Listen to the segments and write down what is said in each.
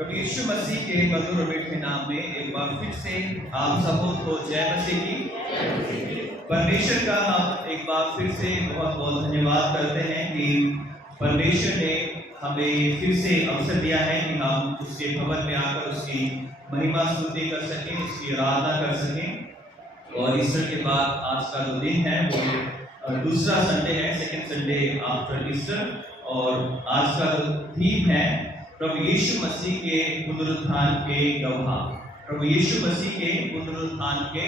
प्रभु यीशु मसीह के मधुर और मीठे नाम में एक बार फिर से आप सबको जय मसीह की। परमेश्वर का हम एक बार फिर से बहुत बहुत धन्यवाद करते हैं कि परमेश्वर ने हमें फिर से अवसर दिया है कि हम उसके भवन में आकर उसकी महिमा स्तुति कर सकें, उसकी आराधना कर सकें। और ईस्टर के बाद आज का जो दिन है वो दूसरा संडे है, सेकंड संडे आफ्टर ईस्टर। और आज का जो थीम है प्रभु यीशु मसीह के पुनरुत्थान के गवाह, प्रभु यीशु मसीह के पुनरुत्थान के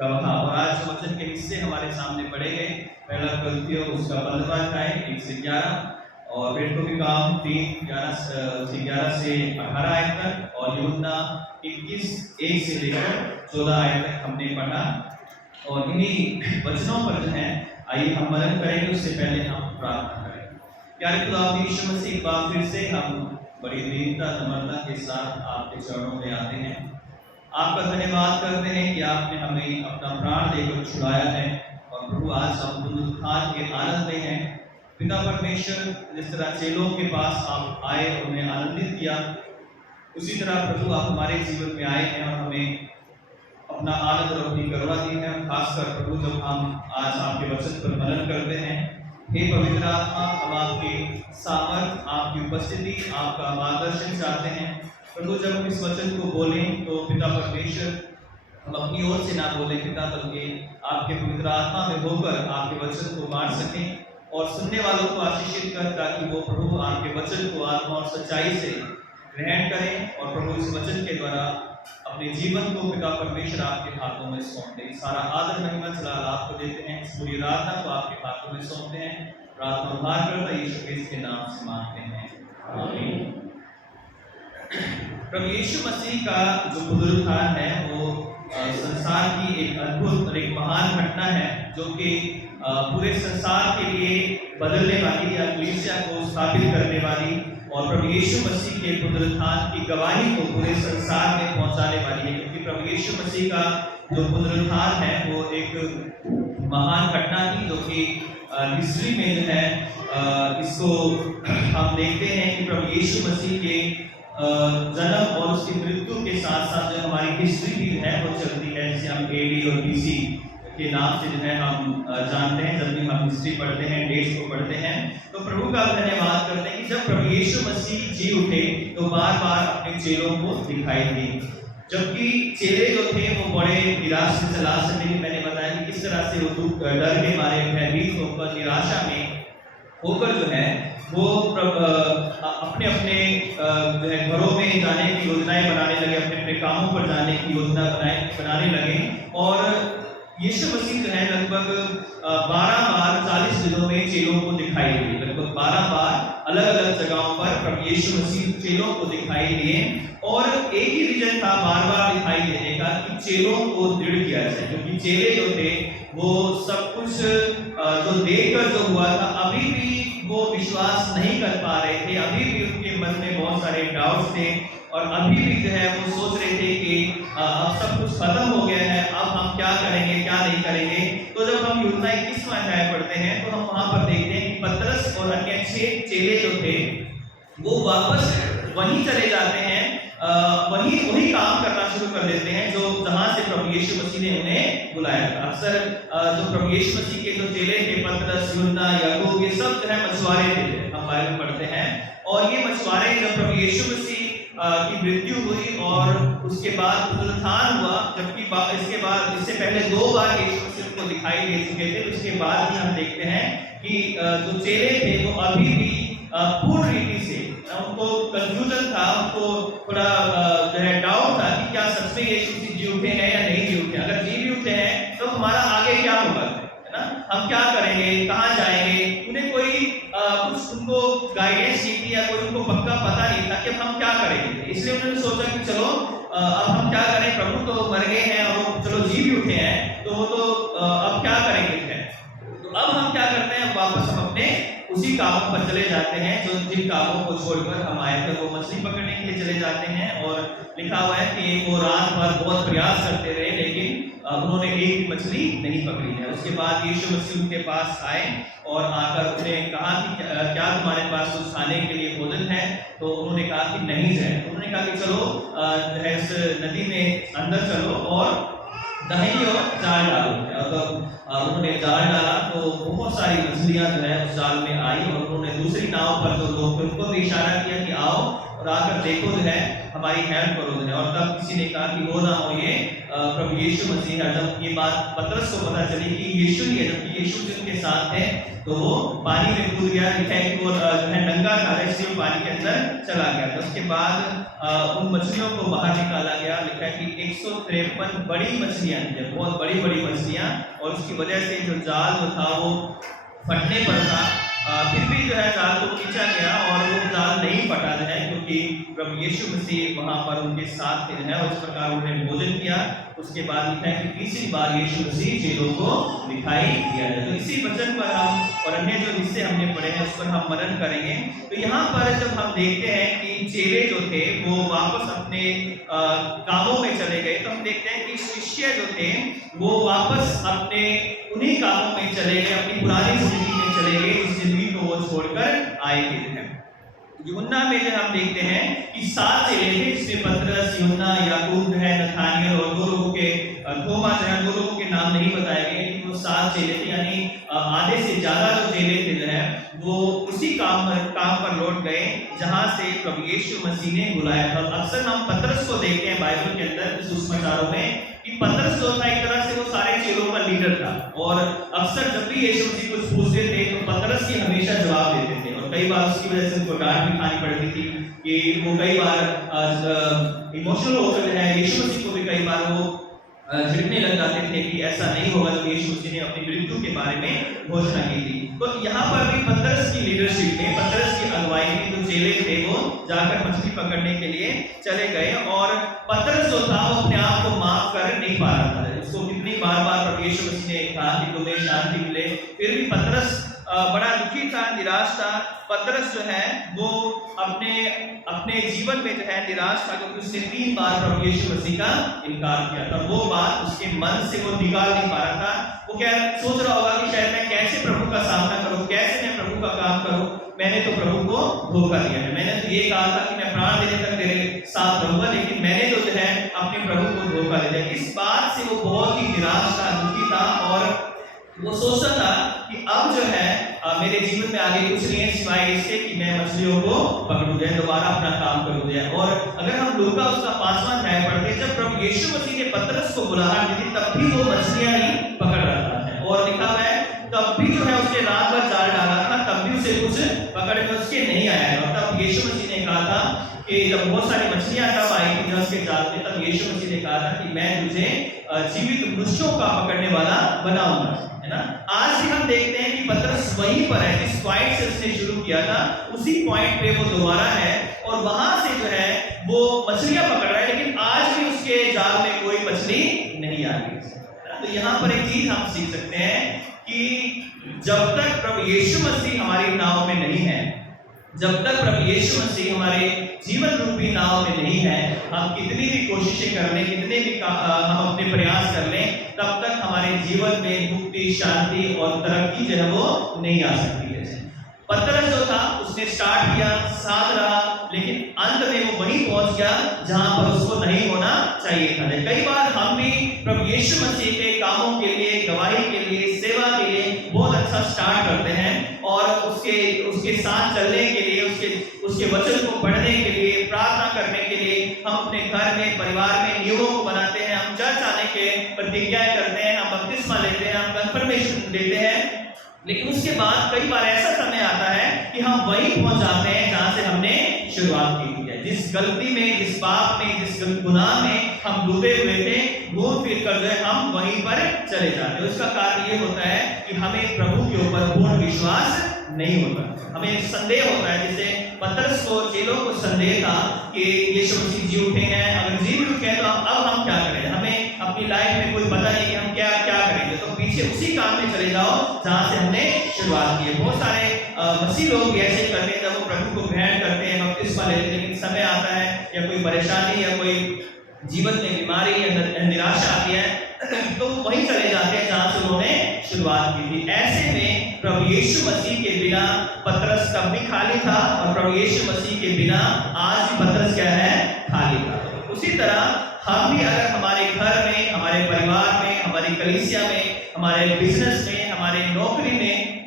गवाह। और आज जो वचन के हिस्से हमारे सामने पढ़े गए, पहला कुरिन्थियों उसका 15वां अध्याय 1 से 11 और प्रेरितों के काम 3:11 से 18 आयत तक, और यूहन्ना 21:1 से लेकर 14 आयत तक हमने पढ़ा। और इन्हीं वचनों पर जो है आइए हम मनन करेंगे। उससे पहले हम प्रार्थना करें। प्यारे खुदा यीशु मसीह एक बार फिर से हम बड़ी दीनता नम्रता के साथ आपके चरणों में आते हैं। आपका धन्यवाद करते हैं कि आपने हमें अपना प्राण देकर छुड़ाया है। और प्रभु आज हम पुनरुत्थान के आनंद में हैं। पिता परमेश्वर, जिस तरह चेलों के पास आप आए, उन्हें आनंदित किया, उसी तरह प्रभु आप हमारे जीवन में आए हैं और हमें अपना आनंद और अपनी करुणा दी है। खासकर प्रभु जब हम आज आपके वचन पर मनन करते हैं, हे पवित्र आत्मा, हम आपकी सामर्थ, आपकी उपस्थिति, आपका मार्गदर्शन चाहते हैं। प्रभु जब हम इस वचन को बोलें तो पिता परमेश्वर हम अपनी ओर से ना बोलें पिता, बल्कि आपके पवित्र आत्मा में होकर आपके वचन को बांट सकें और सुनने वालों को आशीषित कर, ताकि वो प्रभु आपके वचन को आत्मा और सच्चाई से ग्रहण करें और प्रभु इस वचन के द्वारा अपने जीवन को पिता परमेश्वर आपके हाथों में सौंप दें। सारा आदर महिमा जलाल आपको देते हैं। इस पूरी आराधना को आपके हाथों में सौंपते हैं। प्रार्थना उद्धार करता यीशु मसीह के नाम से मांगते हैं, आमीन। प्रभु यीशु मसीह का जो पुनरुत्थान है वो संसार की एक अद्भुत और एक महान घटना है, जो कि पूरे संसार के लिए बदलने वाली या कलीसिया को स्थापित करने वाली और प्रभु यीशु मसीह के पुनरुत्थान की गवाही को पूरे संसार में पहुंचाने वाली है। क्योंकि प्रभु यीशु मसीह का जो पुनरुत्थान है वो एक महान घटना थी, जो कि हिस्ट्री में जो है इसको हम देखते हैं कि प्रभु यीशु मसीह के जन्म और उसकी मृत्यु के साथ साथ जो हमारी हिस्ट्री भी है वो चलती है, जिसे हम AD और BC के नाम से जो है हम जानते हैं। जब भी हम हिस्ट्री पढ़ते हैं, डेट्स को पढ़ते हैं, तो प्रभु का धन्यवाद करते हैं कि जब प्रभु यीशु मसीह जी उठे तो बार बार अपने चेलों को दिखाई दिए। जबकि चेले जो थे वो बड़े निराश से तलाश में, मैंने बताया कि किस तरह से वो डर के मारे, भयभीत होकर, निराशा में होकर जो है वो अपने अपने जो है घरों में जाने की योजनाएं बनाने लगे, अपने अपने कामों पर जाने की योजना बनाने लगे। और यीशु मसीह जो है लगभग 12 बार 40 दिनों में चेलों को दिखाई दिए। लगभग 12 बार अलग अलग जगहों पर प्रभु यीशु मसीह चेलों को दिखाई दिए। और एक ही रीजन था बार बार दिखाई देने का, कि चेलों को दृढ़ किया जाए। क्योंकि चेले जो थे वो सब कुछ जो देखकर जो हुआ था, अभी भी वो विश्वास नहीं कर पा रहे थे। अभी भी उनके मन में बहुत सारे डाउट्स थे और अभी भी जो है वो सोच रहे थे कि अब सब कुछ खत्म हो गया है, अब हम क्या करेंगे, क्या नहीं करेंगे। तो जब हम यूहन्ना 21वां अध्याय पढ़ते हैं तो हम वहां पर देखते हैं कि पतरस और अन्य 6 चेले जो थे वो वापस वहीं चले जाते हैं, वही काम करना शुरू कर देते हैं जो जहां से प्रभु यीशु मसीह ने उन्हें बुलाया था। अक्सर जो प्रभु यीशु मसीह के जो चेले थे, पतरस, यूहन्ना, याकूब, ये सब जो है मछुआरे थे, हम बाइबल पढ़ते हैं। और ये मछुआरे जब प्रभु यीशु मसीह की मृत्यु हुई और उसके बाद पुनरुत्थान हुआ, जबकि इससे पहले 2 बार यीशु मसीह को दिखाई दे चुके थे, उसके बाद ही हम देखते हैं कि जो चेले थे वो अभी भी पूर्ण रीति से, उनको कंफ्यूजन था, उनको थोड़ा जो है डाउट था कि क्या सच में यीशु मसीह जी उठे हैं या नहीं जी उठे। अगर जी भी उठे हैं तो हमारा आगे क्या होगा, है ना, हम क्या करेंगे, कहाँ जाएंगे। उन्हें कोई कुछ उनको गाइडेंस नहीं थी या कोई उनको पक्का पता नहीं था कि अब हम क्या करेंगे। इसलिए उन्होंने सोचा कि चलो अब हम क्या करें, प्रभु तो मर गए हैं और चलो जी भी उठे हैं, तो वो तो अब क्या करेंगे। तो अब हम क्या करते हैं, वापस हम अपने उसी कामों पर चले जाते हैं जो जिन कामों को छोड़कर हम आए थे, वो मछली पकड़ने के लिए चले जाते हैं और लिखा हुआ है कि वो रात भर बहुत प्रयास करते रहे, लेकिन उन्होंने एक भी मछली नहीं पकड़ी है। उसके बाद यीशु मसीह उनके पास आए और आकर उन्हें कहा कि क्या तुम्हारे पास कुछ खाने के लिए भोजन है? तो उन्होंने कहा कि नहीं है। उन्होंने कहा कि चलो इस नदी में अंदर चलो और दाहिनी ओर जाल डालो। और उन्होंने जाल डाला तो बहुत सारी मछलियां जो है उस जाल में आई और उन्होंने दूसरी नाव पर जो लोग थे उनको भी इशारा किया कि आओ और आकर देखो जो है हमारी हेल्प करो जो है। और तब किसी ने कहा कि वो ना हो ये प्रभु यीशु मसीह है। जब ये बात पतरस को पता चली कि यीशु ही है, जबकि यीशु जिनके साथ है, तो वो पानी में कूद गया। लिखा है कि वो जो है नंगा था, इसलिए पानी के अंदर चला गया। तो उसके बाद उन मछलियों को बाहर निकाला गया। लिखा है कि 153 बड़ी मछलियां थी, बहुत बड़ी बड़ी मछलियां, और उसकी वजह से जो जाल जो था वो फटने पर था। फिर भी जो है जाल को खींचा गया और वो जाल नहीं फटा जो है, क्योंकि प्रभु यीशु मसीह वहां पर उनके साथ थे जो है। उस प्रकार उन्होंने भोजन किया। उसके बाद लिखा है कि तीसरी बार यीशु मसीह चेलों को दिखाई दिया जाए। तो इसी वचन पर हम और अन्य जो हिस्से हमने पढ़े हैं उस पर हम मनन करेंगे। तो यहाँ पर जब हम देखते हैं कि चेले जो थे वो वापस अपने कामों में चले गए, तो हम देखते हैं कि शिष्य जो थे वो वापस अपने उन्हीं कामों में चले गए, अपनी पुरानी जिंदगी में चले गए, जिस जिंदगी को वो छोड़कर आए थे। यूहन्ना में जो हम देखते हैं कि 7 चेले थे, जिसमें पतरस, यूहन्ना, याकूब है, नथानियल और 2 लोगों के थोमा जो है, 2 लोगों के नाम नहीं बताए गए, लेकिन वो 7 चेले थे। यानी आधे से ज्यादा जो चेले थे जो है वो उसी काम पर लौट गए जहां से प्रभु यीशु मसीह ने बुलाया था। अक्सर हम पतरस को देखते हैं बाइबल के अंदर सुसमाचारों में कि पतरस जो था एक तरह से वो सारे चेलों का लीडर था, और अक्सर जब भी यीशु मसीह कुछ पूछते थे तो पतरस ही हमेशा जवाब देते थे। और कई बार उसकी वजह से उनको डांट भी खानी पड़ती थी कि वो कई बार इमोशनल होकर जो है यीशु मसीह को भी कई बार वो झिड़कने लग जाते थे कि ऐसा नहीं होगा, जब यीशु मसीह ने अपनी मृत्यु के बारे में घोषणा की थी। तो यहाँ पर भी पतरस की लीडरशिप में, पतरस की अगुवाई में जो चेले थे वो जाकर मछली पकड़ने के लिए चले गए। और पतरस जो था वो अपने आप को माफ कर नहीं पा रहा था। उसको कितनी बार प्रभु यीशु मसीह ने कहा कि तुम्हें शांति मिले, फिर भी पतरस बड़ा दुखी था, निराश था। पतरस जो है वो अपने जीवन में जो है निराश था, क्योंकि उसने 3 बार प्रभु यीशु मसीह का इनकार किया था। वो बात उसके मन से वो निकाल नहीं पा रहा था। वो क्या सोच रहा होगा कि शायद मैं कैसे प्रभु का सामना करूं, कैसे मैं प्रभु का काम करूं, मैंने तो प्रभु को धोखा दिया है। मैंने तो ये कहा था कि मैं प्राण देने तक तेरे साथ रहूंगा, लेकिन मैंने तो जो है अपने प्रभु को धोखा दिया। इस बात से वो बहुत ही निराश था, दुखी था, और वो सोचता था कि अब जो है मेरे जीवन में आगे कुछ नहीं है सिवाय इसके कि मैं मछलियों को पकड़ूं जाए, दोबारा अपना काम करूं जाए। और अगर हम लूका उसका 5वां अध्याय पढ़ते, जब प्रभु यीशु मसीह ने पतरस को बुलाहट दी तब भी वो मछलियां ही पकड़ रहा है। और लिखा हुआ है तब भी जो है उसने रात भर जाल डाला था, तब भी उसे कुछ पकड़ में उसके नहीं आया। और तब यीशु मसीह ने कहा था कि जब बहुत सारी मछलियां तब आई थी उसके जाल में, तब यीशु मसीह ने कहा था कि मैं तुझे जीवित मनुष्यों का पकड़ने वाला बनाऊंगा, है ना। आज भी हम देखते हैं कि पतरस वहीं पर है, जिस पॉइंट से उसने शुरू किया था उसी पॉइंट पे वो दोबारा है, और वहां से जो है वो मछलियां पकड़ रहा है, लेकिन आज भी उसके जाल में कोई मछली नहीं आ रही। तो यहाँ पर एक चीज हम सीख सकते हैं कि जब तक प्रभु यीशु मसीह हमारी नाव में नहीं है, जब तक प्रभु यीशु मसीह हमारे जीवन रूपी नाव में नहीं है, हम कितनी भी कोशिशें कर लें, कितने भी हम अपने प्रयास कर लें, तब तक हमारे जीवन में मुक्ति, शांति और तरक्की जो है वो नहीं आ सकती है। पतरस जो था उसने स्टार्ट किया, साथ रहा, लेकिन अंत में वो वहीं पहुंच गया जहां पर उसको नहीं होना चाहिए था। कई बार हम भी प्रभु यीशु मसीह के कामों के लिए, गवाही के लिए, सेवा के लिए बहुत अच्छा स्टार्ट करते हैं, और उसके साथ चलने के लिए, उसके वचन को पढ़ने के लिए, प्रार्थना करने के लिए हम अपने घर में, परिवार में नियमों को बनाते हैं, हम चर्च आने के प्रतिज्ञाएं करते हैं, हम बपतिस्मा लेते हैं, हम कंफर्मेशन देते हैं। लेकिन उसके बाद कई बार ऐसा समय आता है कि हम वहीं पहुंच जाते हैं जहां से हमने शुरुआत की थी। जिस गलती में, जिस पाप में, जिस गुनाह में हम डूबे हुए थे, घूम फिर कर जो हम वहीं पर चले जाते हैं। उसका कारण ये होता है कि हमें प्रभु के ऊपर पूर्ण विश्वास नहीं होता, हमें संदेह होता है। जैसे पतरस को, चेलों को संदेह था कि यीशु मसीह जी उठे हैं, अगर जी भी उठे हैं तो अब हम क्या करें, हमें अपनी लाइफ में कोई पता नहीं कि हम क्या करेंगे। तो पीछे उसी काम में चले जाओ जहां से हमने शुरुआत की है। बहुत सारे मसीह लोग भी ऐसे करते हैं, जब वो प्रभु को ग्रहण करते हैं, बपतिस्मा लेते हैं, लेकिन समय आता है या कोई परेशानी या कोई जीवन में बीमारी या निराशा आती है तो वहीं चले जाते हैं जहां से उन्होंने शुरुआत की थी। ऐसे में प्रभु यीशु मसीह के बिना पतरस तब भी खाली था और प्रभु यीशु मसीह के बिना आज भी पतरस क्या है, खाली था। उसी तरह हम भी अगर हमारे घर में, हमारे परिवार में, हमारी कलीसिया में, हमारे बिजनेस में, हमारे नौकरी में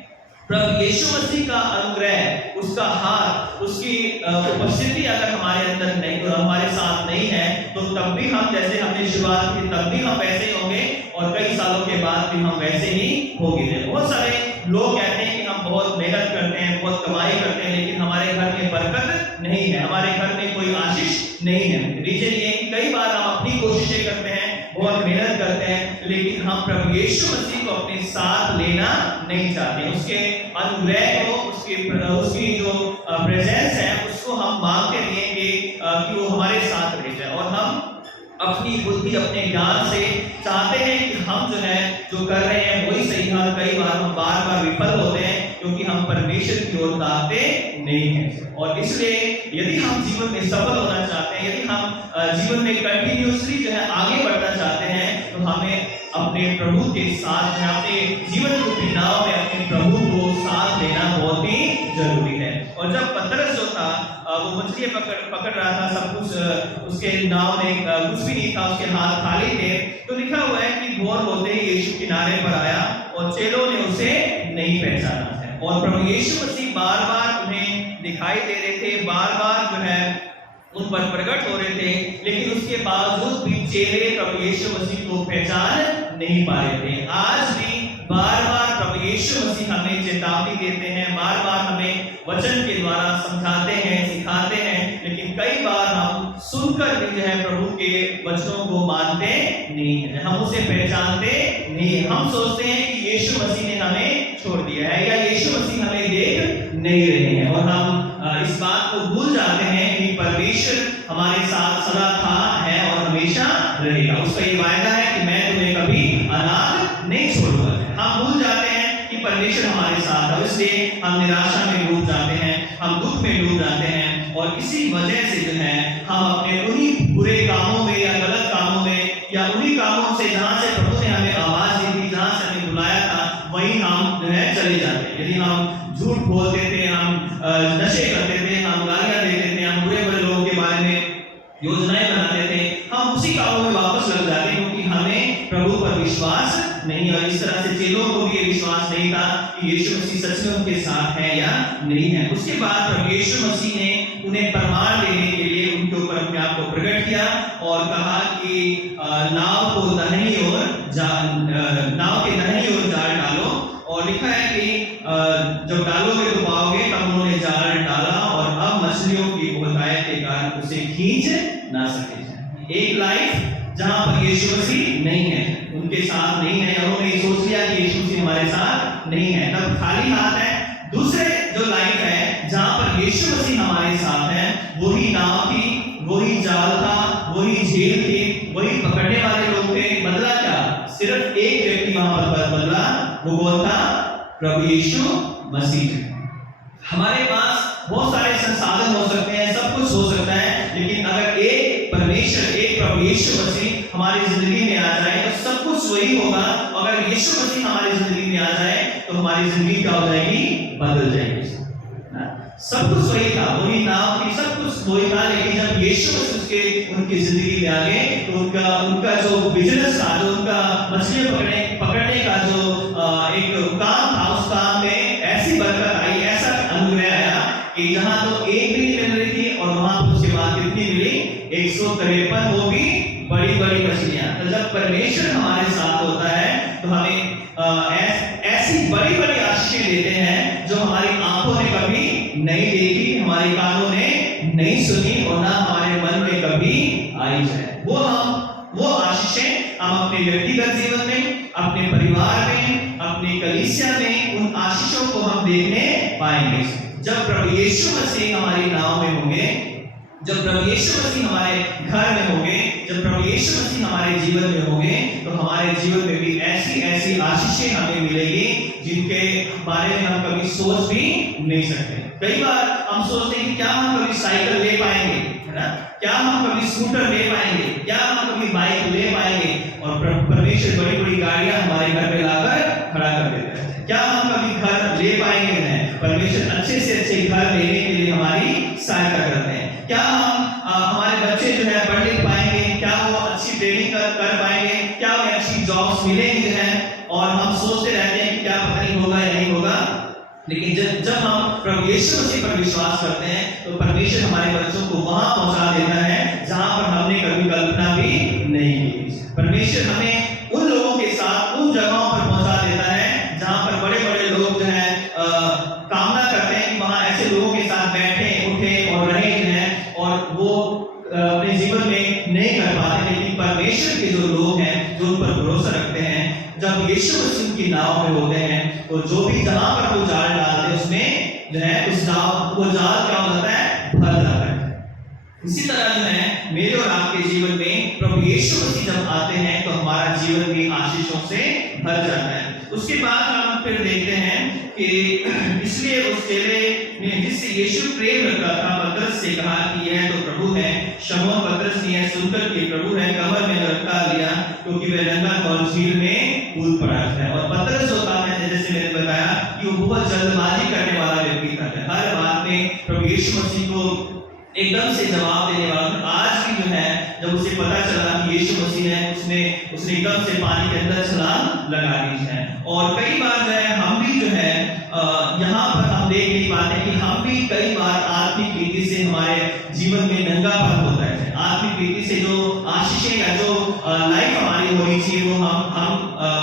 प्रभु यीशु मसीह का अनुग्रह, उसका हाथ, उसकी उपस्थिति अगर हमारे अंदर नहीं, हमारे साथ नहीं है, तो तब भी हम जैसे हमने शुरुआत की तब भी हम वैसे ही होंगे और कई सालों के बाद भी हम वैसे ही होंगे। बहुत सारे लोग कहते हैं कि हम बहुत मेहनत करते हैं, बहुत कमाई करते हैं, लेकिन हमारे घर में बरकत नहीं है, हमारे घर में कोई आशीष नहीं है। रीजन ये कि कई बार हम अपनी कोशिशें करते हैं, बहुत मेहनत करते हैं, लेकिन हम प्रभु यीशु मसीह को अपने साथ लेना नहीं चाहते। उसके अनुग्रह को, उसकी जो प्रेजेंस है उसको हम मांगते नहीं कि वो हमारे साथ रह जाए। और हम अपनी बुद्धि, अपने ज्ञान से चाहते हैं कि हम जो कर रहे हैं वही सही है। कई बार हम बार विफल होते हैं क्योंकि हम परमेश्वर की ओर ताकते नहीं हैं। और इसलिए यदि हम जीवन में सफल होना चाहते हैं, यदि हम जीवन में कंटिन्यूअसली आगे बढ़ना चाहते हैं, तो हमें अपने प्रभु के साथ, अपने जीवन रूपी नाव में अपने प्रभु को साथ लेना बहुत ही जरूरी है। और जब पतरस जो था वो मछली पकड़ रहा था, सब कुछ उसके नाव में कुछ भी नहीं था, उसके हाथ खाली थे, तो लिखा हुआ है कि भोर होते ही यीशु किनारे पर आया और चेलों ने उसे नहीं पहचाना है। और प्रभु यीशु मसीह बार उन्हें दिखाई दे रहे थे, बार उन पर प्रकट हो रहे थे, लेकिन उसके बावजूद भी चेले प्रभु यीशु मसीह को पहचान नहीं पा रहे थे। आज भी बार प्रभु यीशु मसीह हमें चेतावनी देते हैं, बार हमें वचन के द्वारा समझाते हैं, सिखाते हैं, लेकिन कई बार हम सुनकर भी प्रभु के वचनों को मानते नहीं है, हम उसे पहचानते नहीं। हम सोचते हैं कि यीशु मसीह ने हमें छोड़ दिया है या यीशु मसीह हमें देख नहीं रहे हैं, और हम इस बात को भूल जाते हैं कि परमेश्वर हमारे साथ सदा था, है और हमेशा रहेगा। उसका ये वायदा है कि मैं तुम्हें कभी अनाथ नहीं छोड़ूंगा। हम भूल जाते हैं कि परमेश्वर हमारे साथ है, इसलिए हम निराशा में डूब जाते हैं, हम दुख में डूब जाते हैं, और इसी वजह से हम अपने उन्हीं बुरे कामों में या गलत कामों में या उन्हीं कामों से जहां से प्रभु ने हमें आवाज दी थी, जहां से हमें बुलाया था, वहीं हम चले जाते हैं। यदि हम झूठ बोलते थे, हम नशे करते थे, हम गालियां देते थे, हम बुरे लोगों के बारे में योजनाएं बनाते थे, हम उसी कामों में वापस लग जाते हैं, क्योंकि हमें प्रभु पर विश्वास नहीं। और इस तरह से चेलों को भी ये विश्वास नहीं था कि यीशु मसीह सच में उनके साथ है या नहीं है। उसके बाद प्रभु यीशु मसीह ने उन्हें प्रमाण देने के लिए उनके ऊपर अपने आप को प्रकट किया और कहा कि नाव के दाहिनी ओर जाल डालो। और लिखा है कि जब डालोगे तो पाओगे, तब उन्होंने जाल डाला और अब मछलियों की बहुतायत के कारण उसे खींच ना सके। एक लाइफ जहां पर यीशु मसीह नहीं है, उनके साथ नहीं है, उन्होंने सोच लिया कि यीशु मसीह हमारे साथ नहीं है, तब खाली हाथ है। दूसरे जो लाइफ है जहां पर यीशु मसीह हमारे साथ है, वही नाव थी, वही जाल था, वही झील थी, वही पकड़ने वाले लोग थे। बदला क्या? सिर्फ एक व्यक्ति वहां पर बदला, वो कौन था? प्रभु यीशु मसीह। हमारे पास बहुत सारे संसाधन हो सकते हैं, सब कुछ हो सकता है, लेकिन अगर एक परमेश्वर, एक प्रभु यीशु मसीह हमारी जिंदगी में आ जाए तो सब कुछ वही होगा। अगर यीशु मसीह हमारी जिंदगी में आ जाए तो हमारी जिंदगी क्या हो जाएगी? बदल जाएगी। सब कुछ वही था, वही नाव थी, सब कुछ वही था, लेकिन जब यीशु मसीह उनकी जिंदगी में आ गए तो उनका जो बिजनेस था, जो उनका मछलियां पकड़ने का जो एक काम था, उस काम में ऐसी बरकत आई, ऐसा अनुग्रह आया कि जहां तो एक भी मिल रही थी और वहां पर उसके बाद कितनी मिली? 153, वो भी बड़ी मछलियां। तो जब परमेश्वर हमारे साथ होता है तो हमें ऐसी बड़ी आशीषें देते हैं जो हमारी आंखों ने कभी नहीं देखी, हमारे कानों ने नहीं सुनी और ना हमारे मन में कभी आई जाए। वो आशीषें हम अपने व्यक्तिगत जीवन में, अपने परिवार में, अपने कलीसिया में उन आशीषों को हम देखने पाएंगे जब प्रभु यीशु मसीह हमारी नाव में होंगे। जब प्रभु यीशु मसीह हमारे घर में होंगे, जब प्रभु यीशु मसीह हमारे जीवन में होंगे, तो हमारे जीवन में भी ऐसी ऐसी आशीषें हमें मिलेगी जिनके बारे में हम कभी सोच भी नहीं सकते। कई बार हम सोचते हैं कि क्या हम कभी साइकिल ले पाएंगे, है ना, क्या हम कभी स्कूटर ले पाएंगे, क्या हम कभी बाइक ले पाएंगे, और परमेश्वर बड़ी बड़ी गाड़ियां हमारे घर में लाकर खड़ा कर देता है। क्या हम कभी घर ले पाएंगे? परमेश्वर अच्छे से अच्छे घर लेने के लिए हमारी सहायता करते हैं। क्या हम हमारे बच्चे जो है पढ़ लिख पाएंगे? क्या वो अच्छी ट्रेनिंग कर पाएंगे? क्या उन्हें अच्छी जॉब्स मिलेंगी हैं? और हम सोचते रहते हैं कि क्या पता नहीं होगा या नहीं होगा, लेकिन जब हम प्रभु यीशु मसीह पर विश्वास करते हैं तो परमेश्वर हमारे बच्चों को वहां पहुंचा देता है जहां पर हमने कभी कल्पना भी नहीं की। परमेश्वर हमें उन लोगों के साथ उन जगहों पर पहुंचा देता है जहां पर बड़े बड़े लोग जो है कामना करते हैं कि वहां ऐसे लोगों के साथ बैठे उठे और रहे हैं, और वो अपने जीवन में नहीं कर पाते। लेकिन परमेश्वर के जो लोग हैं, जो उन पर भरोसा रखते हैं, जब यीशु मसीह की नाव में होते हैं तो जो भी जहां पर वो जाल डालते हैं उसमें जो है उस नाव वो जाल क्या हो जाता है, भर जाता है। इसी तरह जो है मेरे और आपके जीवन में प्रभु यीशु मसीह जब आते हैं तो हमारा जीवन भी आशीषों से भर जाता है। उसके बाद हम फिर देखते हैं कि इसलिए उस चेले ने जिससे यीशु प्रेम रखा था पतरस से कहा कि यह तो प्रभु है। शमौन पतरस ने यह सुनकर कि प्रभु है कमर में लटका लिया, क्योंकि वह नंगा और झील में कूद पड़ा है। और पतरस होता है, जैसे मैंने बताया, कि वो बहुत जल्दबाजी करने वाला व्यक्ति था। हर बात में प्रभु यीशु मसीह को एकदम से जवाब देने वाला। आज भी जो है जब उसे पता चला कि यीशु मसीह है, उसने एकदम से पानी के अंदर छलांग लगा दी है। और कई बार जो है हम भी जो है यहाँ पर हम देख नहीं पाते कि हम भी कई बार आत्मिक रीति से हमारे जीवन में नंगापन होता है। आत्मिक रीति से जो आशीषें या जो लाइफ हमारी होनी चाहिए वो हम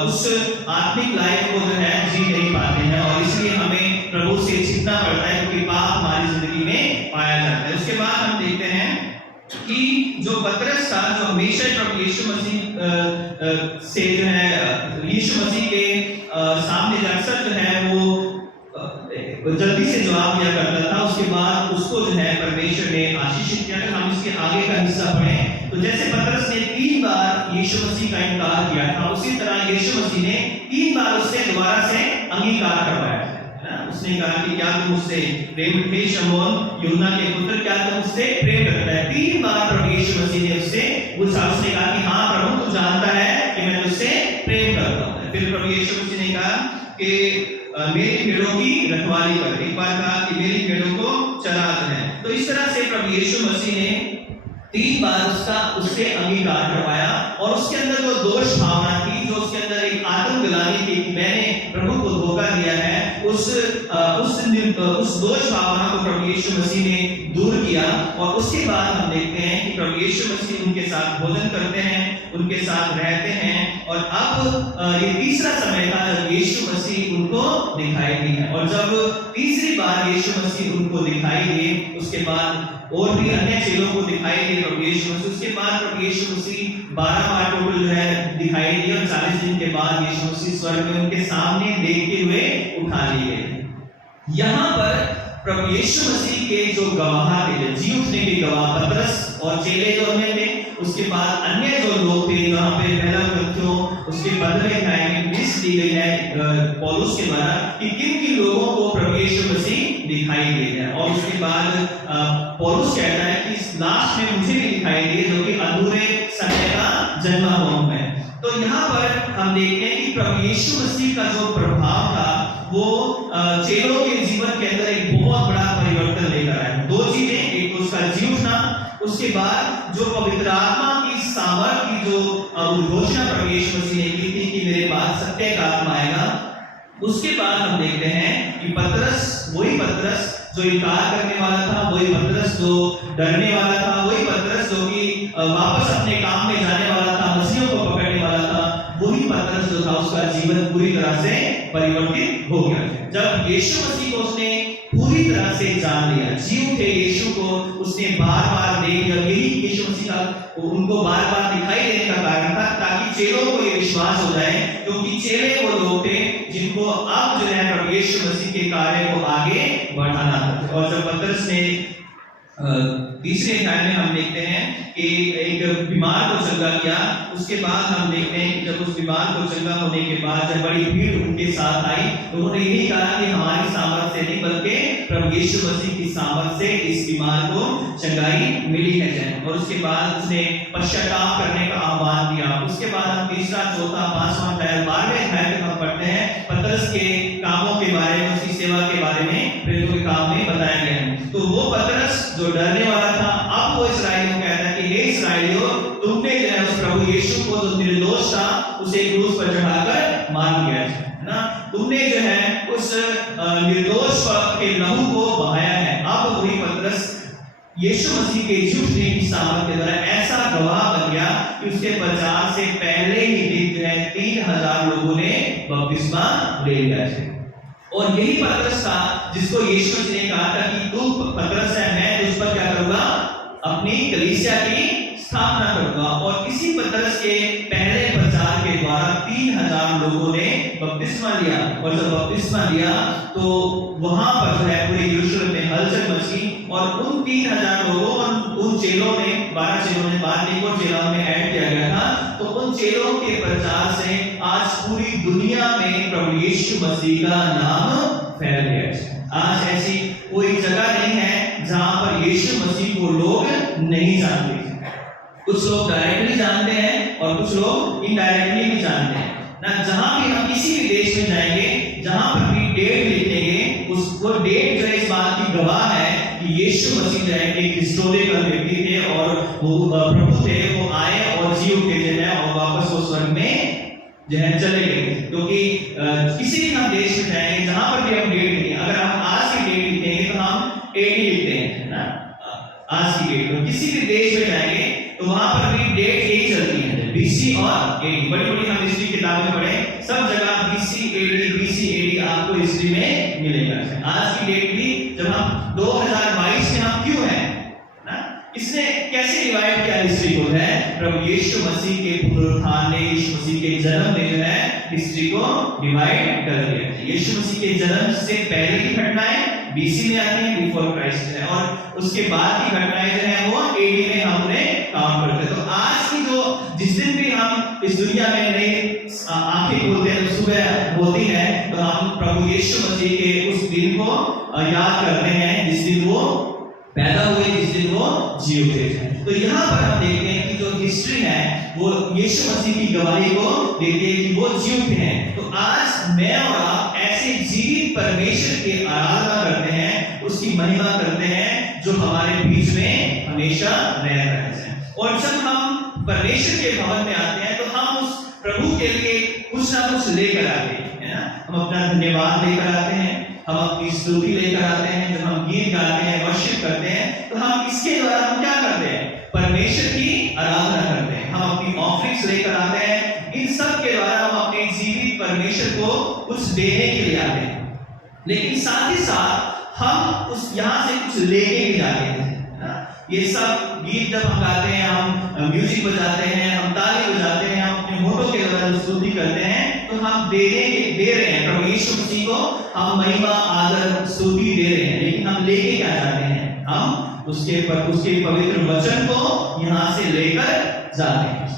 उस आत्मिक लाइफ को जो है जी नहीं पाते हैं, और इसलिए हमें प्रभु से छिपना पड़ता है, क्योंकि पाप हमारी जिंदगी में पाया जाता है। उसके बाद हम देखते हैं कि जो पतरस था, जो हमेशा प्रभु यीशु मसीह से जो है यीशु मसीह के सामने अक्सर जो है वो जल्दी से जवाब दिया करता था, उसके बाद उसको जो है परमेश्वर ने आशीषित किया। अगर हम इसके आगे का हिस्सा पढ़ें तो जैसे पतरस ने 3 बार यीशु मसीह का इनकार किया था, उसी तरह यीशु मसीह ने 3 बार उससे दोबारा से अंगीकार करवाया है। उसने कहा कि क्या तुम मुझसे प्रेम रखते, शमौन यूहन्ना के पुत्र, क्या तुम मुझसे प्रेम रखता है? 3 बार प्रभु यीशु मसीह ने उससे पूछा। उसने कहा कि हाँ प्रभु, तू जानता है कि मैं तुझसे प्रेम करता हूँ। फिर प्रभु यीशु मसीह ने कहा कि मेरी भेड़ों की रखवाली कर। एक बार कहा कि मेरी भेड़ों को चरा है। तो इस तरह से प्रभु यीशु मसीह ने 3 बार उससे अंगीकार करवाया, और उसके अंदर जो दोष भावना थी, जो उसके अंदर एक आत्म ग्लानि थी कि मैंने प्रभु को धोखा दिया है, उस दोष भावना को प्रभु यीशु मसीह ने दूर किया। और उसके बाद हम देखते हैं कि प्रभु यीशु मसीह उनके साथ भोजन करते हैं, उनके साथ रहते हैं। और अब ये तीसरा समय था जब यीशु मसीह उनको दिखाई दिए, और जब तीसरी बार यीशु मसीह उनको दिखाई दिए, उसके बाद और भी अन्य चेलों को दिखाई दिए प्रभु यीशु मसीह। उसके बाद प्रभु यीशु मसीह 12 बार टोटल जो है दिखाई दिए, और 40 दिन के बाद यीशु मसीह स्वर्ग में उनके सामने देखते हुए उठा लिए गए। यहाँ पर प्रभु यीशु मसीह के जो गवाह थे, जी उठने के गवाह पतरस और चेले जो उनमें थे, उसके बाद अन्य जो लोग थे यहाँ पे पहला ग्रंथों उसके 15वें अध्याय में लिस्ट दी गई है पौलुस के द्वारा कि किन लोगों को प्रभु यीशु मसीह दिखाई दे है। और उसके बाद पौलुस कहता है कि लास्ट में मुझे भी दिखाई दिए, जो कि अधूरे समय का जन्मा हुआ है। तो यहाँ पर हम देखते हैं कि प्रभु यीशु मसीह का जो प्रभाव था वो चेलों के जीवन के अंदर एक बहुत बड़ा परिवर्तन लेकर आया। 2 चीजें, एक तो उसका जी उठना, उसके बाद जो पवित्र आत्मा की सामर्थ की जो उद्घोषणा प्रभु यीशु मसीह ने की थी कि मेरे बाद सत्य का आत्मा आएगा। उसके बाद हम देखते हैं कि पतरस, वही पतरस जो इनकार करने वाला था, वही पतरस जो डरने वाला था, वही पतरस जो कि वापस अपने काम में जाने वाला था, मसीहों को पकड़ने वाला था, वही पतरस जो था उसका जीवन पूरी तरह से परिवर्तित हो गया। जब यीशु मसीह को उसने पूरी तरह से जान लिया, जी उठे यीशु को उसने बार-बार देख लिया, यही यीशु मसीह का उनको बार-बार दिखाई देने का कारण था, ताकि चेलों को ये विश्वास हो जाए, क्योंकि चेले वो लोग थे जिनको अब जो है प्रभु यीशु मसीह के कार्य को आगे बढ़ाना था। और जब पतरस ने तीसरे अध्याय में हम देखते हैं कि एक बीमार को चंगा किया। उसके बाद हम देखते हैं कि जब उस बीमार को चंगा होने के बाद जब बड़ी भीड़ उनके साथ आई तो उन्होंने यही कहा कि हमारी सामर्थ से नहीं बल्कि प्रभु यीशु मसीह की सामर्थ से इस बीमार को चंगाई मिली है। और उसके बाद उसने पश्चाताप करने का आह्वान दिया। उसके बाद हम तीसरा, चौथा, पांचवां अध्याय, 12वें अध्याय तक हम पढ़ते हैं पतरस के कामों के बारे में, उसकी सेवा के बारे में प्रेरितों के काम में बताया गया है। तो वो पतरस जो डरने वाला था, अब वो इस्राएलियों को कहता है कि हे इस्राएलियों, तुमने जो है उस प्रभु यीशु को जो निर्दोष था उसे क्रूस पर चढ़ाकर मार दिया है ना। तुमने जो है उस निर्दोष के लहू को बहाया है। अब वही पतरस यीशु मसीह के झूठने की सामर्थ के द्वारा ऐसा गवाह बन गया कि उसके प्रचार से पहले ही दिन जो है 3000 लोगों ने बपतिस्मा ले लिया है। और यही पतरस था जिसको यीशु मसीह ने कहा था कि तू पतरस है, मैं उस पर क्या करूंगा, अपनी कलीसिया की स्थापना करूंगा। और इसी पतरस के पहले प्रचार के द्वारा 3000 लोगों ने बपतिस्मा लिया। और जब बपतिस्मा लिया तो वहां पर जो है पूरे यरूशलेम में हलचल मची। और उन 3000 लोगों और उन चेलों ने, 12 चेलों ने, बाद में और चेलों में ऐड किया गया था, तो उन चेलों के प्रचार से आज पूरी दुनिया में प्रभु यीशु मसीह का नाम फैल गया। आज ऐसी कोई जगह नहीं है जहां पर यीशु मसीह को लोग नहीं जानते। कुछ लोग डायरेक्टली जानते हैं और कुछ लोग इनडायरेक्टली भी जानते हैं ना। जहां भी हम किसी भी देश में जाएंगे, जहां पर भी डेट लिखेंगे, वो डेट जो है इस बात की गवाह है कि यीशु मसीह जो है एक हिस्टोरिकल व्यक्ति थे और वो प्रभु थे, वो आए और जी उठे जो है और वापस वो स्वर्ग में जो है चले गए। क्योंकि किसी भी हम देश में जाएंगे, जहां पर भी हम डेट लिखेंगे, अगर हम आज की डेट लिखेंगे तो हम एडी लिखते हैं ना, आज की डेट। तो किसी भी देश में जाएंगे तो वहां पर भी डेट यही चलती है, बीसी और एडी। बड़ी बड़ी हम हिस्ट्री किताबें पढ़े, सब जगह बीसी एडी आपको हिस्ट्री में मिलेगा। आज की डेट भी जब हम 2022 में हम क्यों हैं ना, इसने कैसे डिवाइड किया हिस्ट्री को है, प्रभु यीशु मसीह के पुनरुत्थान ने, यीशु मसीह के जन्म ने जो है हिस्ट्री को डिवाइड कर दिया। यीशु मसीह के जन्म से पहले की घटनाएं बीसी में आती हैं, बिफोर क्राइस्ट है, और उसके बाद की घटनाएं जो है वो एडी में हमने काउंट करते हैं। तो आज की जो जिस दिन भी हम इस दुनिया में नई आंखें खोलते हैं, सुबह होती है, तो हम प्रभु यीशु मसीह के उस दिन को याद करते हैं जिस दिन वो पैदा हुए, जिस दिन वो जी उठे। तो यहाँ पर हम देखते हैं कि जो हिस्ट्री है वो यीशु मसीह की गवाही को देती है कि वो जी उठे हैं। तो आज मैं और आप ऐसे जीवित परमेश्वर की आराधना करते हैं, उसकी महिमा करते हैं जो हमारे बीच में हमेशा रह रहे हैं। और जब हम परमेश्वर के भवन में आते हैं तो हम उस प्रभु के लिए कुछ ना कुछ लेकर आते हैं ना। हम अपना धन्यवाद लेकर आते हैं, हम अपनी स्तुति लेकर आते हैं, जब हम गीत गाते हैं, वर्शिप करते हैं, तो हम इसके द्वारा हम क्या करते हैं, परमेश्वर की आराधना करते हैं। हम अपनी ऑफरिंग्स लेकर आते हैं, इन सब के द्वारा हम अपने जीवित परमेश्वर को कुछ देने के लिए आते हैं। लेकिन साथ ही साथ हम उस यहाँ से कुछ लेके भी जाते हैं। ये सब गीत जब हम गाते हैं, हम म्यूजिक बजाते हैं, हम ताली बजाते हैं, हम अपने होठों के द्वारा स्तुति करते हैं, तो हम दे रहे हैं प्रभु यीशु मसीह को, हम महिमा आदर स्तुति दे रहे हैं। लेकिन हम लेके क्या जाते हैं, हम उसके पवित्र वचन को यहाँ से लेकर जाते हैं।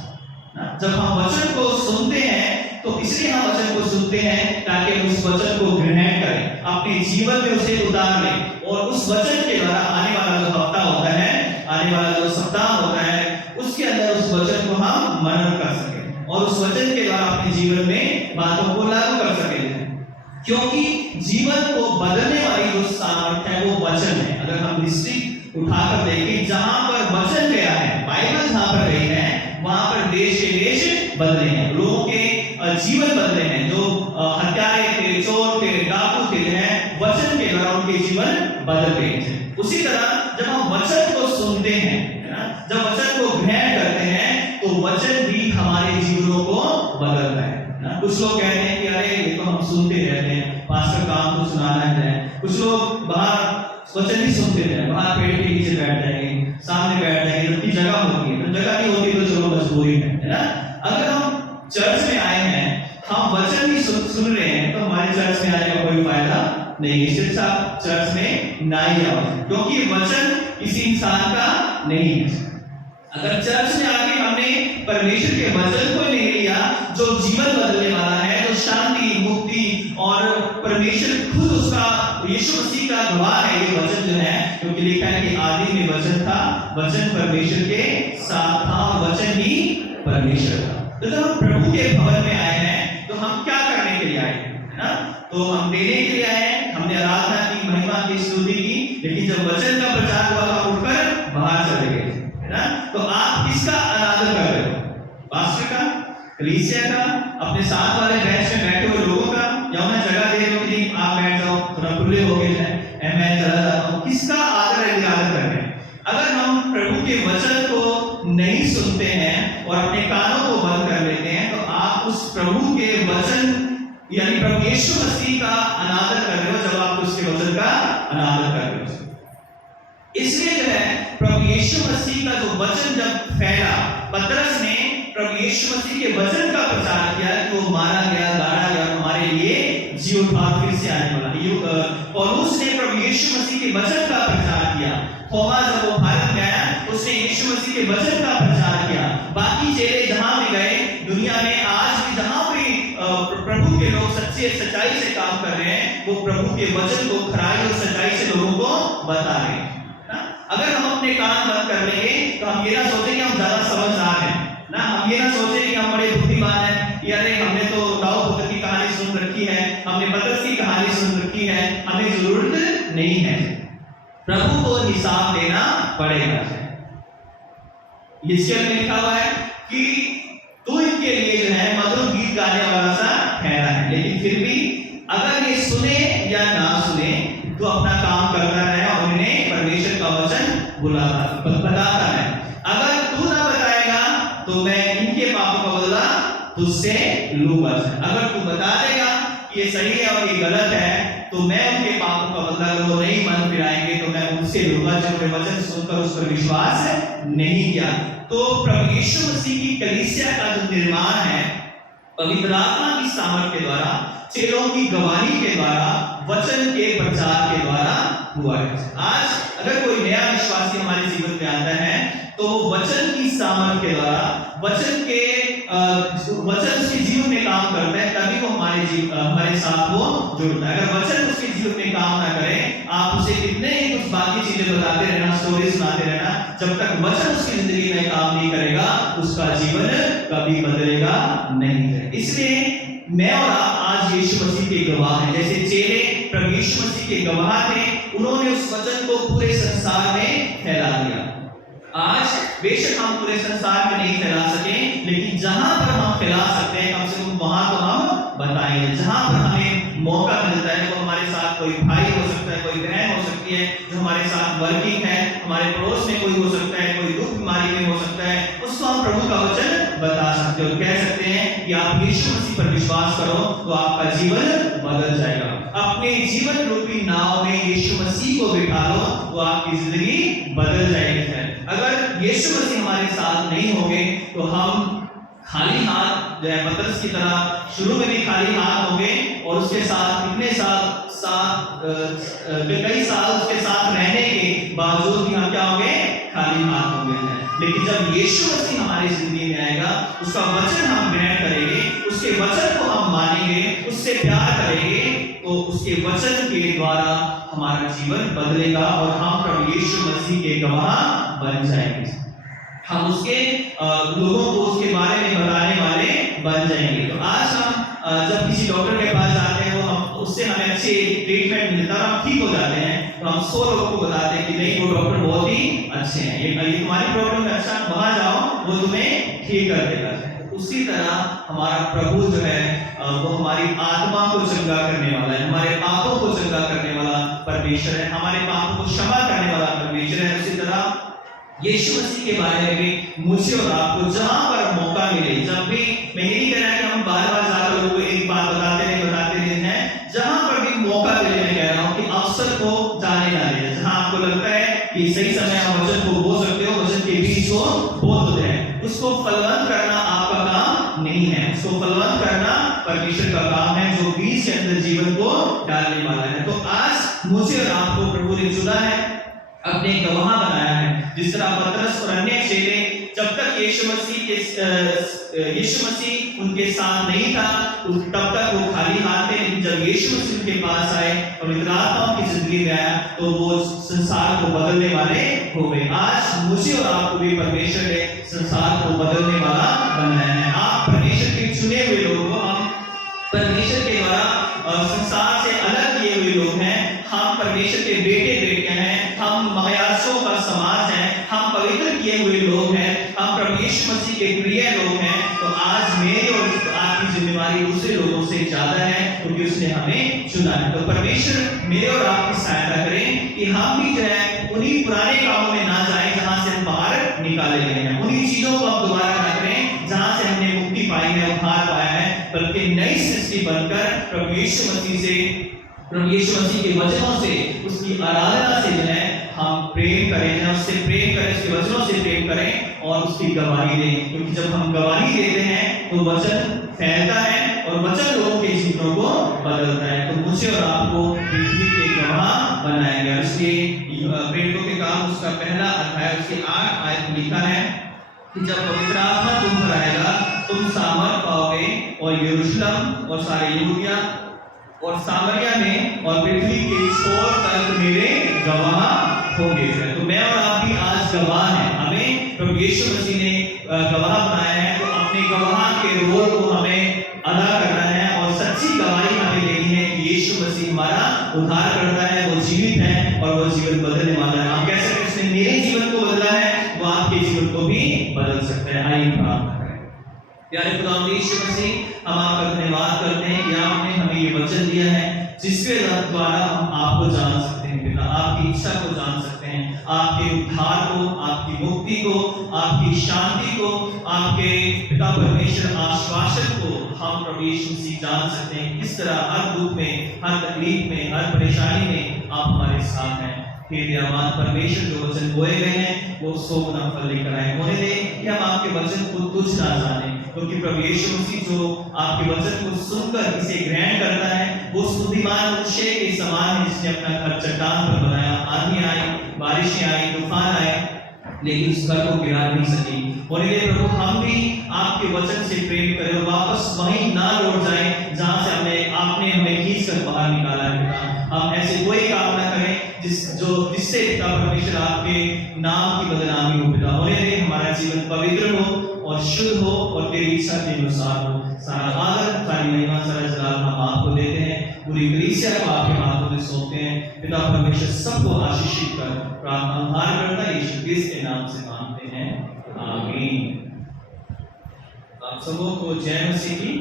जब हम वचन को सुनते हैं तो इसलिए हम वचन को सुनते हैं ताकि हम उस वचन को ग्रहण करें, अपने जीवन में उसे उतार लें, और उस वचन के द्वारा आने वाला जो हफ्ता होता है, आने वाला जो सप्ताह होता है, उसके अंदर उस वचन को हम मनन कर सकें और उस वचन के द्वारा अपने जीवन में बातों को लागू कर सकें। क्योंकि जीवन को बदलने वाली जो सामर्थ्य है वो वचन है। अगर हम हिस्ट्री उठाकर देखें, जहां पर वचन गया है, बाइबल जहां पर गई है, वहां पर देश के देश बदले हैं, लोगों के जीवन बदले हैं। जो हत्यारे थे, चोर थे, डाकू थे, वचन के द्वारा उनके जीवन बदल गए थे। उसी तरह जब हम वचन को सुनते हैं, जब वचन को ग्रहण करते हैं, तो वचन भी हमारे जीवनों को बदलता है। कुछ लोग कहते हैं कि अरे ये तो हम सुनते रहते हैं, पास्टर काम तो सुनाना है। कुछ लोग बाहर वचन ही सुनते रहे, बाहर पेड़ के नीचे बैठ जाएंगे, सामने बैठ जाएंगे, जबकि जगह होती है, तो जगह नहीं होती तो चलो मजबूरी है ना। अगर हम चर्च में आए हैं, हम वचन ही सुन रहे हैं, तो हमारे चर्च में आने का कोई फायदा नहीं है। सिर्फ आप चर्च में ना ही आओ, क्योंकि वचन किसी इंसान का नहीं है। अगर चर्च में आके हमने परमेश्वर के वचन को नहीं लिया जो जीवन बदलने वाला है, जो शांति, मुक्ति और परमेश्वर खुद उसका यीशु मसीह का गवाह है ये वचन जो है, क्योंकि लिखा है कि आदि में वचन था, वचन परमेश्वर के साथ था और वचन ही परमेश्वर था। तो जब हम प्रभु के भवन में आए हैं तो हम क्या करने के लिए आए हैं, है ना? तो हम देने के लिए आए हैं, हमने आराधना की, महिमा की, स्तुति की, लेकिन जब वचन का प्रचार हुआ तो उठकर बाहर चले गए, है ना? तो आप किसका अनादर कर रहे हो? पास्टर का, कलीसिया का, अपने साथ वाले बेंच में बैठे हुए लोगों का, या उन्हें जगह दे रहे हो कि आप बैठ जाओ, थोड़ा खुले हो गए हैं, मैं चला जाता हूँ? किसका आदर निरादर कर रहे हैं? अगर हम प्रभु के वचन को नहीं सुनते हैं और अपने कानों को बंद कर लेते हैं तो आप उस प्रभु के वचन यानी प्रभु यीशु मसीह का अनादर कर रहे हो, जब आप उसके वचन का अनादर कर रहे हो। इसलिए जो है प्रभु यीशु मसीह का जो वचन जब फैला, पतरस ने प्रभु यीशु मसीह के वचन का प्रचार किया कि वो मारा गया, गाड़ा गया, हमारे लिए जी उठा, फिर से आने वाला। पौलुस ने प्रभु यीशु मसीह के वचन का प्रचार किया। थोमा जब वो भारत गया उसने यीशु मसीह के वचन का प्रचार किया। बाकी चेले जहां भी गए दुनिया में, आज भी जहां भी प्रभु के लोग सच्चे सच्चाई से काम कर रहे हैं, वो प्रभु के वचन को खराई और सच्चाई से लोगों को बता रहे हैं। अगर हम अपने कान बंद कर लेंगे तो हम ये ना सोचें कि हम ज्यादा समझदार हैं ना, हम ये ना सोचें कि हम बड़े बुद्धिमान हैं, यानी हमने तो दाऊद पुत्र की कहानी सुन रखी है, हमने पतरस की कहानी सुन रखी है, हमें जरूरत नहीं है। प्रभु को हिसाब देना पड़ेगा। यिर्मयाह में लिखा हुआ है कि तू इनके लिए जो है मधुर गीत गाने वाला सा ठहरा है, लेकिन फिर भी अगर ये सुने या ना सुने तो अपना काम करता रहे और उन्हें परमेश्वर का वचन बताता है। अगर तू ना बताएगा तो मैं इनके पापों का बदला तुझसे लूंगा। अगर तू बता देगा कि ये सही है और ये गलत है तो मैं उनके पापों का बदला, अगर वो नहीं मन फिराएंगे तो मैं उनसे लूंगा जिन्होंने वचन सुनकर उस पर विश्वास नहीं किया। तो प्रभु यीशु मसीह की कलीसिया का जो निर्माण है पवित्र आत्मा की सामर्थ के द्वारा, चेलों की गवाही के द्वारा, वचन के प्रचार के द्वारा हुआ है। आज अगर कोई नया विश्वासी हमारे जीवन में आता है तो वचन की सामर्थ के द्वारा, वचन उसके जीवन में काम करता है, तभी वो हमारे साथ वो जुड़ता है। अगर वचन उसके जीवन में काम ना करे, आप उसे कितने ही कुछ बाकी चीजें बताते रहना, स्टोरी सुनाते रहना, जब तक वचन उसकी जिंदगी में काम नहीं करेगा उसका जीवन कभी बदलेगा नहीं है। इसलिए मैं और आप आज यीशु मसीह के गवाह हैं। जैसे चेले प्रभु यीशु मसीह के गवाह थे, उन्होंने उस वचन को पूरे संसार में फैला दिया। आज बेशक हम पूरे संसार में नहीं फैला सके, लेकिन जहां पर हम फैला सकते हैं कम से कम वहां तो हम बताएंगे। जहां पर हमें मौका मिलता है, वो हमारे साथ कोई भाई हो सकता है, कोई बहन हो सकती है जो हमारे साथ वर्किंग है, हमारे पड़ोस में कोई हो सकता है, कोई दुख बीमारी में हो सकता है, उसको हम प्रभु का वचन बता सकते हो। कह सकते हैं कि आप यीशु मसीह पर विश्वास करो तो आपका जीवन बदल जाएगा। अपने जीवन रूपी नाव में यीशु मसीह को बिठा लो तो आपकी जिंदगी बदल जाएगी। अगर यीशु मसीह हमारे साथ नहीं होंगे तो हम खाली हाथ जो है पतरस की तरह शुरू में भी खाली हाथ होंगे और उसके साथ कितने कई साल उसके साथ रहने के बावजूद भी हम क्या होंगे, खाली हाथ होंगे। लेकिन जब यीशु मसीह हमारी जिंदगी में आएगा, उसका वचन हम ग्रहण करेंगे, उसके वचन को हम मानेंगे, उससे प्यार करेंगे, तो उसके वचन के द्वारा हमारा जीवन बदलेगा और हम प्रभु यीशु मसीह के गवाह बन जाएंगे। हम उसके लोगों को उसके बारे में बताने वाले बन जाएंगे। तो आज हम जब किसी डॉक्टर के पास जाते हैं, उससे हमें अच्छे ट्रीटमेंट मिलता है, हम ठीक हो जाते हैं, तो हम 100 लोगों को बताते हैं कि नहीं वो डॉक्टर बहुत ही अच्छे हैं, ये तुम्हारी प्रॉब्लम है, अच्छा वहां जाओ वो तुम्हें ठीक कर देगा। उसी तरह हमारा प्रभु जो है वो हमारी आत्मा को चंगा करने वाला है, हमारे पापों को चंगा करने वाला परमेश्वर है, हमारे पापों को क्षमा करने वाला परमेश्वर है। उसी तरह यीशु मसीह के बारे में भी मुझे और आपको जहां पर मौका मिले, जब भी मैं ये नहीं कह रहा कि हम बार-बार जाकर लोगों को एक बात बताते रहे हैं, जहां पर भी मौका मिले मैं कह रहा हूं कि अवसर को जाने ना दें। जहां आपको लगता है कि सही समय आप वचन को बोल सकते हो, वचन के बीच को बोल दो, उसको फलवंत करना आपका काम नहीं नहीं है। उसको फलवंत करना परमेश्वर का काम है, जो बीज के अंदर जीवन को डालने वाला है। तो आज मुझे और आपको प्रभु ने चुना है, अपने गवाह बनाया है। जिस तरह पतरस और अन्य चेले जब तक यीशु मसीह उनके साथ नहीं था, तब तक वो खाली हाथ थे। लेकिन जब यीशु मसीह उनके पास आए, पवित्र आत्मा की जिंदगी में आया, तो वो संसार को बदलने वाले हो गए। आज मुझे और आपको भी परमेश्वर ने संसार को बदलने वाला बनाया है। आप परमेश्वर के चुने हुए लोग हो, हम परमेश्वर के द्वारा संसार से अलग किए हुए लोग हैं। हम परमेश्वर के बेटे बेटियां हैं, हम महायाजकों का समाज है, हम पवित्र किए हुए लोग हैं, हम प्रभु यीशु मसीह के प्रिय लोग हैं। तो आज मेरी और आपकी जिम्मेवारी दूसरे लोगों से ज्यादा है, क्योंकि उसने हमें चुना है। तो परमेश्वर मेरे और आपकी सहायता करें कि हम भी जो है उन्हीं पुराने कामों में ना जाएं जहां से हम बाहर निकाले गए हैं, उन्हीं चीजों को हम दोबारा ना करें जहां से हमने मुक्ति पाई है, उद्धार पाया है, बल्कि नई सृष्टि बनकर प्रभु यीशु मसीह के वचनों से, उसकी आराधना से जो है हम प्रेम करें, उससे प्रेम करें, उसके वचनों से प्रेम करें और उसकी गवाही दें। क्योंकि जब हम गवाही देते हैं तो वचन फैलता है और वचन लोगों के जीवनों को बदलता है। तो मुझे और आपको पृथ्वी के गवाह बनाया गया। इसलिए प्रेरितों के काम उसका पहला अध्याय उसके 8 आयत में लिखा है कि जब पवित्र आत्मा तुम पर आएगा, तुम सामर्थ पाओगे और यरूशलेम और सारे यहूदिया और सामरिया में और पृथ्वी के छोर तक मेरे गवाह होंगे। तो मैं और आप भी आज गवाह हैं। हमें प्रभु यीशु मसीह ने गवाह बनाया है, तो अपने गवाह के रोल को हमें अदा करना है और सच्ची गवाही हमें देनी है कि यीशु मसीह हमारा उद्धार करता है, वो जीवित है और वो जीवन बदलने वाला है। हम कह सकते हैं उसने मेरे जीवन को बदला है, वो आपके जीवन को भी बदल सकता है। आइए प्रार्थना करें। प्यारे खुदावंद यीशु मसीह, हम आपका धन्यवाद करते हैं कि आपने हमें ये वचन दिया है जिसके द्वारा हम आपको जान सकते हैं पिता, आपकी इच्छा को जान सकते हैं, आपके उद्धार को, आपकी मुक्ति को, आपकी शांति को, आपके पिता परमेश्वर आश्वासन को हम प्रभु यीशु मसीह जान सकते हैं। किस तरह हर दुख में, हर तकलीफ में, हर परेशानी में आप हमारे साथ हैं। हे दयावान परमेश्वर, जो वचन बोए गए हैं वो 100 गुना फल लेकर आए। होने दें कि हम आपके वचन को तुच्छ ना जाने, क्योंकि प्रभु यीशु मसीह जो आपके वचन को सुनकर इसे ग्रहण करता है, वो बुद्धिमान मनुष्य के समान है जिसने अपना घर चट्टान पर बनाया। आंधी आई, बारिशें आई, तूफान आए, लेकिन उस घर को गिरा नहीं सकी। होने दें प्रभु, हम भी आपके वचन से प्रेम करें और वापस वहीं ना लौट जाएं जहां से आपने हमें खींच कर बाहर निकाला है पिता। हम ऐसे कोई काम ना करें जिससे पिता परमेश्वर आपके नाम की बदनामी हो पिता। होने दें हमारा जीवन पवित्र हो और शुद्ध हो और तेरी इच्छा के अनुसार हो। सारा आदर, सारी महिमा, सारा जलाल हम आपको देते हैं। पूरी कलीसिया को आपके हाथों में सौंपते हैं। पिता परमेश्वर सबको आशीषित कर प्रार्थना उद्धार करता यीशु क्रिस्त के नाम से मांगते हैं, आमीन। आप सबों को जय मसीह की।